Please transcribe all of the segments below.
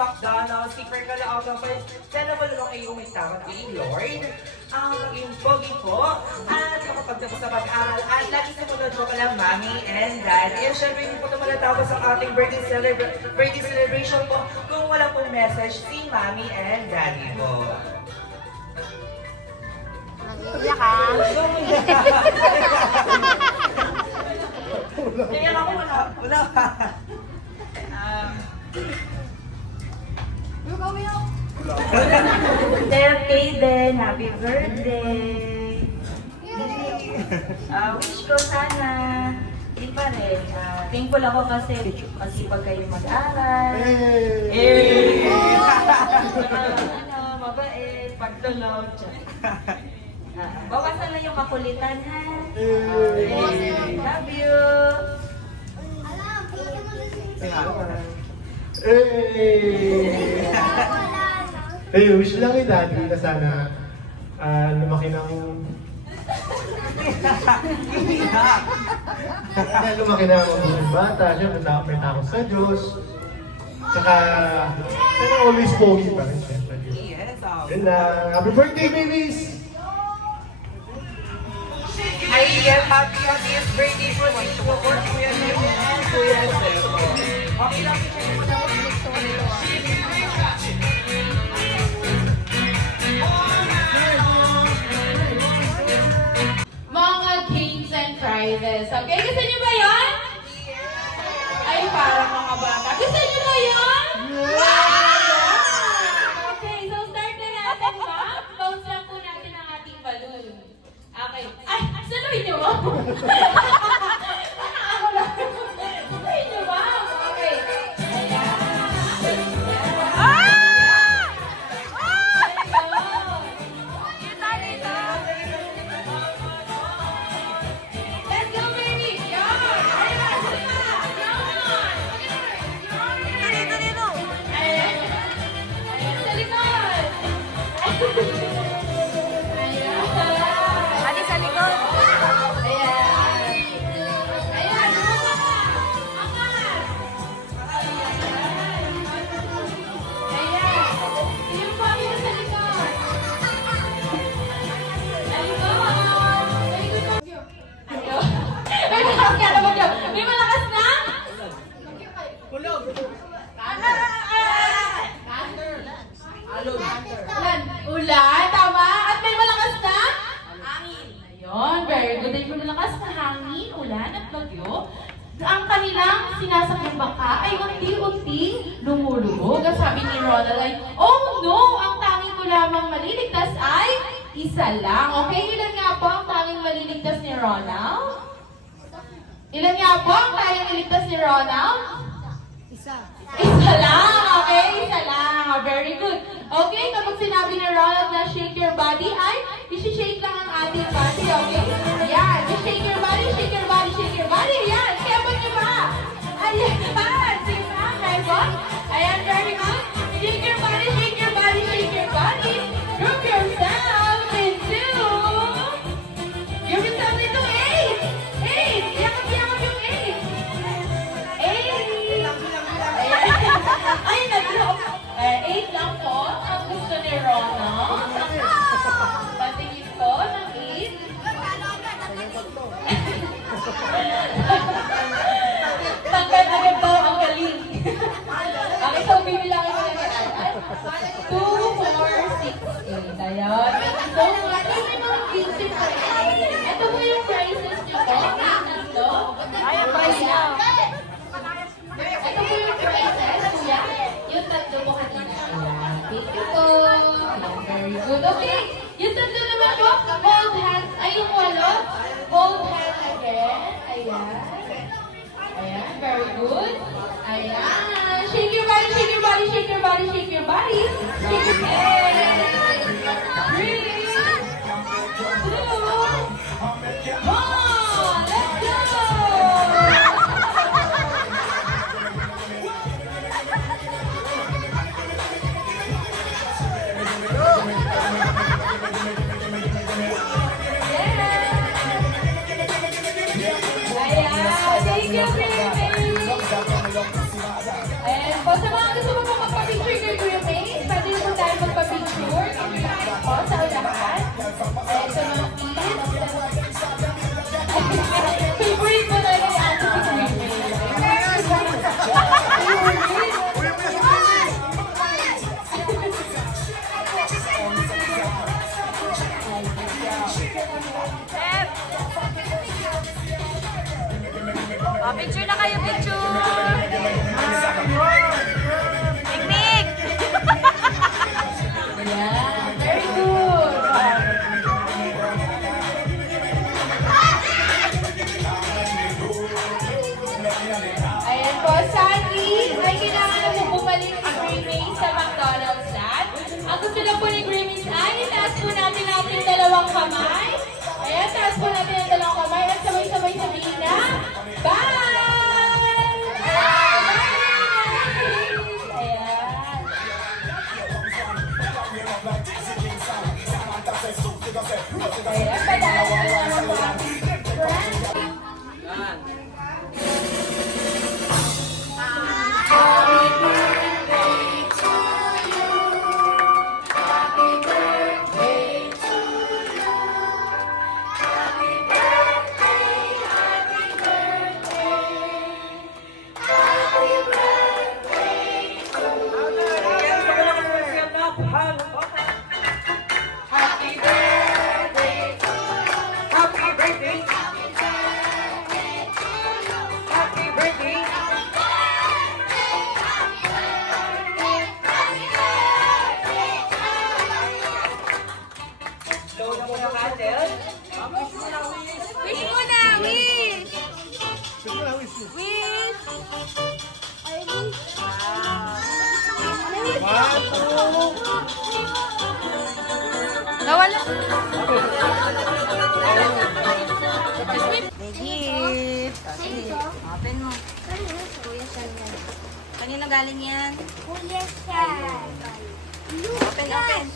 McDonald's, super kalaaga pa. Sana mo naman kayo umitamat kay Lord. Ang maging pogi po. At makapagtapos sa pag-aaral. At lagi sa munod po kalang Mami and Daddy. And syempre, hindi po ito malatapos ang ating birthday celebration po kung wala pong message si Mami and Daddy po. Nag-iiyak ka? Kaya ako wala pa. Birthday din, happy birthday. Wish ko sana, di pa rin. Thankful ako kasi masipag kayo mag-aral. Mabait, pagtulog. Bawasan lang yung kakulitan, ha? Love you! Wish lang ni Daddy na sana lumaki ng lumaki na ang bata, siyempre may takot sa Diyos. Tsaka, sana always pogi pa rin, siyempre. Yes, Yun lang. Happy birthday, babies! Hi, yes, happiest birthday po sa inyo po, Kuya Nemo and Kuya Zeko. Okay lang, check mo na kung gusto ko nito. Mga kings and prizes. Okay, gusto niyo ba yun? Ay, parang mga bata. Gusto niyo ba yun? Okay, so start na natin, ma'am. Bounce lang po natin ang ating balloon. Okay. Ay, saluhin niyo, ma'am. Ako lang. Saluhin niyo, ma'am. Okay. Let's go, baby! Yan! Ayan! Ayan! Ayan sa likod! Ayan! Ate sa likod. Ayan! Ayan! Bumaba ka! Angat! Ayan! Yung papi na sa likod! Sa likod! Ayun! May malakas ka naman yun! May malakas na? Ulan. Ulan, tama? At may malakas na? Hangin. Ayun, very good. Ay malakas na hangin, ulan at bagyo. Ang kanilang sinasakyang bangka ay unti-unting lumulubog. Ang sabi ni Ronald ay, oh no! Ang tanging ko lamang maliligtas ay isa lang. Okay, ilan nga po ang tanging maliligtas ni Ronald? Ilan nga po ang tanging maliligtas ni Ronald? Isa lang, okay? Isa lang. Very good. Okay, kapag sinabi ni Ronald na shake your body, ay isi-shake lang ang ating body, okay? Yan. Shake your body, shake your body, shake your body. Yan. Kaya niyo ba? Ayan. Sige pa. Kaya po? Ayan, very good. Shake your body, shake your body, shake your body. Group yourself into... Group yourself into 8. 8. Yakap-yakap yung 8. 8. Ay, nag-drop. 8 lang po ang gusto ni Ronald. Patingin po ng 8. Tanggal agad daw ang galing. Okay, so bibilangin ko na ni 2, 4, 6, 8. Ayun. So, may mga visit pa. Ito po yung prices nyo po. Tatlo. Ay, ang price niya. Ito po yung prices, kuya. Yung tatlo po kanina. Ayan. Thank you po. Ayan, very good. Okay. Yung tatlo naman po, hold hands. Ay, yung walo. Hold hands again. Ayan. Ayan, very good. Ayan. Shake your body, shake your body, shake your body, shake your body. Shake your body. 3, 2, 1. Let's go! Ayan, po sa mga gusto mo magpa-picture gusto na po ni Grimmins ay itaas po natin ating dalawang kamay. Ayan, taas po natin ang dalawang kamay at sabay-sabay sabihin na, bye! Ayan. Ayan, padaan po ang Ayan, malakas na siya na palakpakan. Happy birthday. Happy birthday. Happy birthday. Slow na muna natin. Wish mo na, wish! Wish! Nawala. May gift. Sige, open mo. Kanino galing yan? Open, open.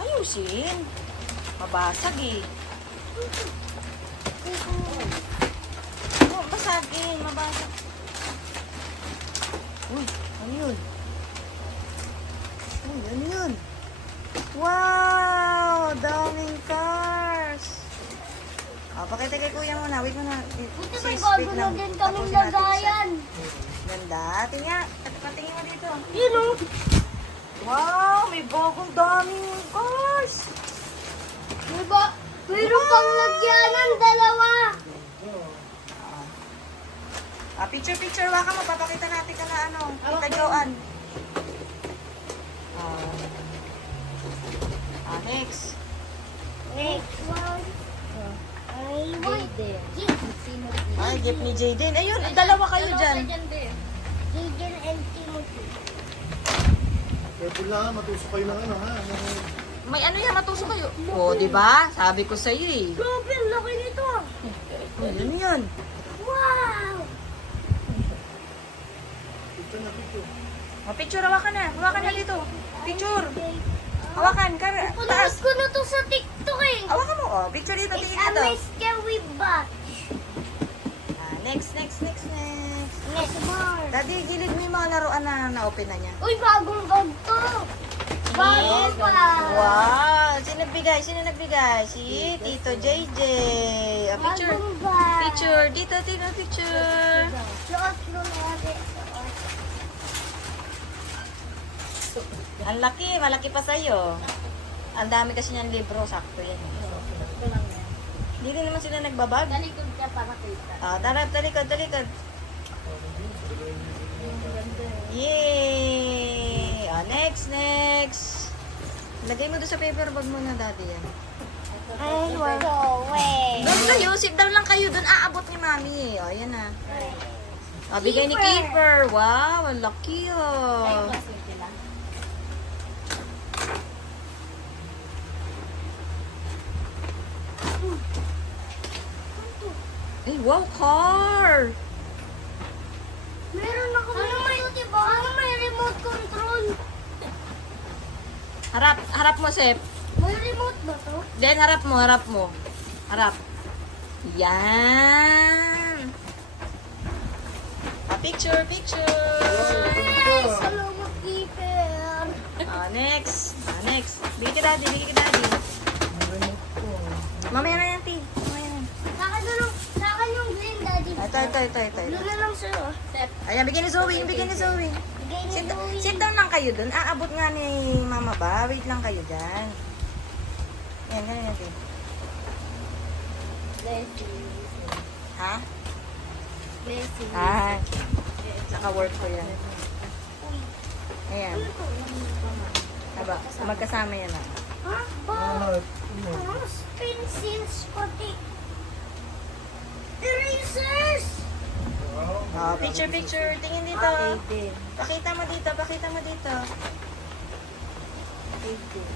Ayusin. Mabasag eh. Oh, basag eh. Mabasag. Uy, ano yun? Uy, ano yun? Wow! Daming cars! Oh, pakita kay kuya muna. Wait muna. Buti may bago na din kaming lagayan. Ganda. Tingnan. Patingin mo dito. Yun o. Wow! May bagong daming cars! Mayroon pang lagyanan, dalawa. Picture. Waka mo. Papakita natin ka na ano. Kita Joan. Next. Next one. Ay, wait. Ay, gift ni Jayden. Ayun, dalawa kayo dyan. Jaden and Timothy. Careful lang, matusok kayo ng ano ha. May ano yan, matusok kayo. Oo, di ba? Sabi ko sa'yo eh. Grabe, ang laki nito. Ano yun? Wow! Picture, hawakan na. Hawakan na dito. Picture. Hawakan. Taas. Punas ko na to sa TikTok eh. Hawakan mo. Oh, picture dito. It's Tingin a dito. mystery box. Next. Next more. Daddy, gilid mo yung mga laruan na na-open na niya. Uy, bagong bag to. Bago pa. Wow! Sino nagbigay? Si Tito JJ. Picture. Bagong bag. Picture. Dito, picture. Suot mo natin. Ang laki. Malaki pa sa'yo. Ang dami kasi niyan libro. Sakto yan. Hindi din naman sila nagbabag. Talikod ka para kita. Talikod. Yay! Next. Lagay mo doon sa paper bag mo na dati yan. Ay, wow. Wait. Doon kayo, sit down lang kayo. Doon aabot ni Mami. O, yan na. Bigay ni Keeper. Wow, ang laki oh. Ay, wow, car! Meron ako diba? May remote control. Harap mo, Sep. May remote ba to? Then, harap mo. Harap. Yan. Picture. Salamat, Keeper. Next. Bigay ka daddy. Mamaya na yan, T. Sa akin yung green, Daddy. Ito. Blue na lang sa'yo. Ayan, bigyan ni Zoe. Bigay ni Zoe. Sit down lang kayo dun. Aabot nga ni Mama ba? Wait lang kayo dyan. Ayan, ganun natin. Ha? Blessing. Naka-work ko yan. Ayan. Aba, magkasama yan ah. Ha? Bakit? Pencils pati. Erasers! Oh, picture, picture. Tingin dito. Aiden. Pakita mo dito, pakita mo dito. Aiden.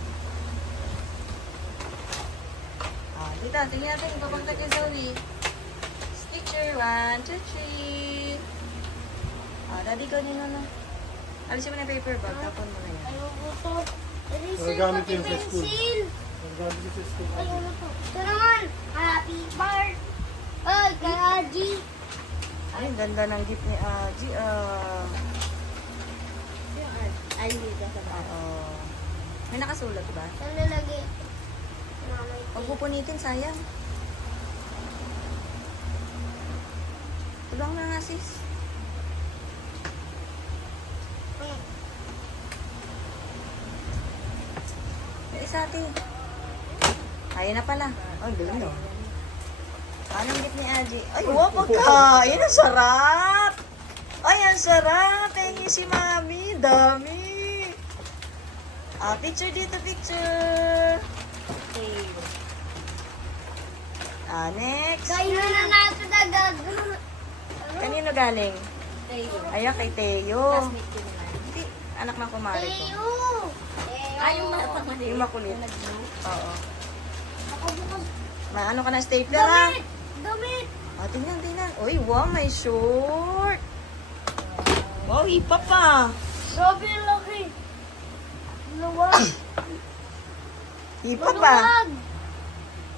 Ah, dito, tingnan natin. Ipapakita kay Zoe. Picture, 1, 2, 3. Ah, daddy ko nino na. Alisin mo na yung paper bag, tapon mo na yan. Ayoko to. Eraser Nagagamit pati yun sa school. pencil. Nagagamit ko sa school. Ayoko to. Ito naman. Happy birthday. Ay, Karaji. Ay, ang ganda ng gift ni Aji. Ay, hindi ka sa Oo. May nakasulat ba? Saan nalagay? Mamay. Huwag mo punitin, sayang. Tulong na nga, sis. May isa atin. Ayun na pala. Oh, galing no. Anong gift ni Aji? Ay, wow, pagkain. Ang sarap! Ay, ang sarap! Thank you si Mami. Dami! Ah, picture dito, picture! tail. Ah, next. Kayo na natin agad. Kanino galing? Tail. Ay, kay Teo. Classmate ko naman. Hindi, anak ng kumari ko. Teo. Ay, yung matapang mali. Yung makulit. Oo. Ako bukas. Maano ka na stapler, ha? Damit. Damit. Ah, tingnan, tingnan. Uy, wow, may short. Wow, ipa pa. Grabe ang laki. Luwag. Ipa pa. Luwag.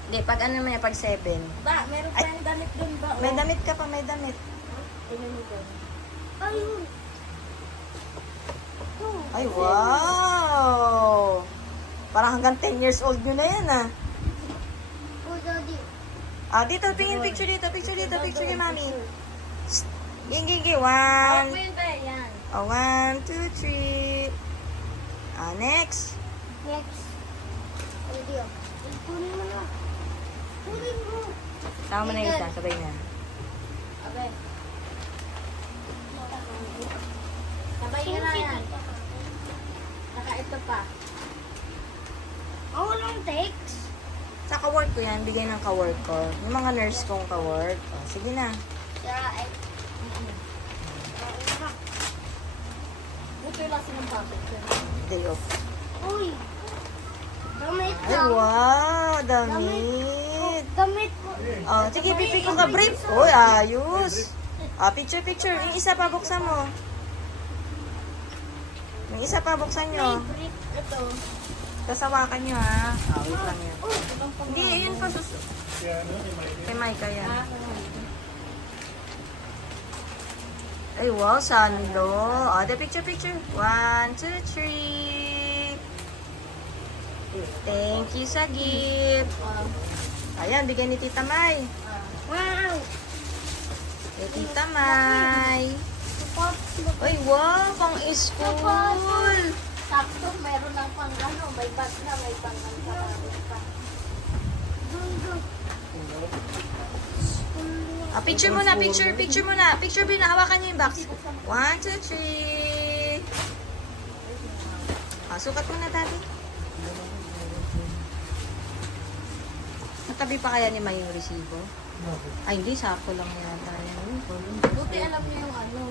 Hindi, pag ano naman yan, pag 7. Ba, meron pa yung damit dun ba? May damit ka pa, may damit. Tingnan mo dun. Ayun. Ay, wow. Parang hanggang 10 years old nyo na yan, ah. Oh, daddy. Ah, dito, tingin picture dito, picture dito, picture kay Mami. Ging. Ako 1. yun ba? Yan. Oh, 1, 2, 3. Ah, next. Next. Daddy, oh. Kunin mo na. Kunin mo. Tama mo na yung isa, sabay na. Abe. Sabay ka na yan. Saka ito pa. Ako lang text. Sa kawork ko yan, bigay ng kawork ko. Yung mga nurse kong kawork. Oh, sige na. Sira eh. Buto lang silang puppet ko. Day off. Uy. Damit Ay, lang. wow, damit. Damit mo. Oh, sige, pipi ko ka brief. Uy, ayos. Ah, picture. Yung isa pa, buksan mo. Yung isa pa, buksan nyo. Brief. Ito. Sasawakan nyo, ha. Ah, wait lang yan. Oh, Hindi, yun pa. Kay Micah yan. Ay, wow, sando. Oh, the picture. 1, 2, 3. Thank you sa gift. Ayan, bigyan ni Tita May. wow. Kay Tita May. Ay, wow, pang school. Sakto, meron ng pang ano, may bag na, may pang ano pa. Ah, picture muna. Picture muna. Picture, hawakan niyo yung box. 1, 2, 3. Ah, sukat mo na, Daddy. Natabi pa kaya ni May yung resibo? Ay, hindi. Sakto lang yata yan. Buti alam niyo yung ano.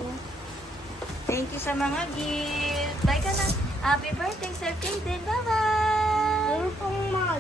Thank you sa mga gift. Bye ka na. Happy birthday, Sir Kaden. Bye-bye. Meron pang mga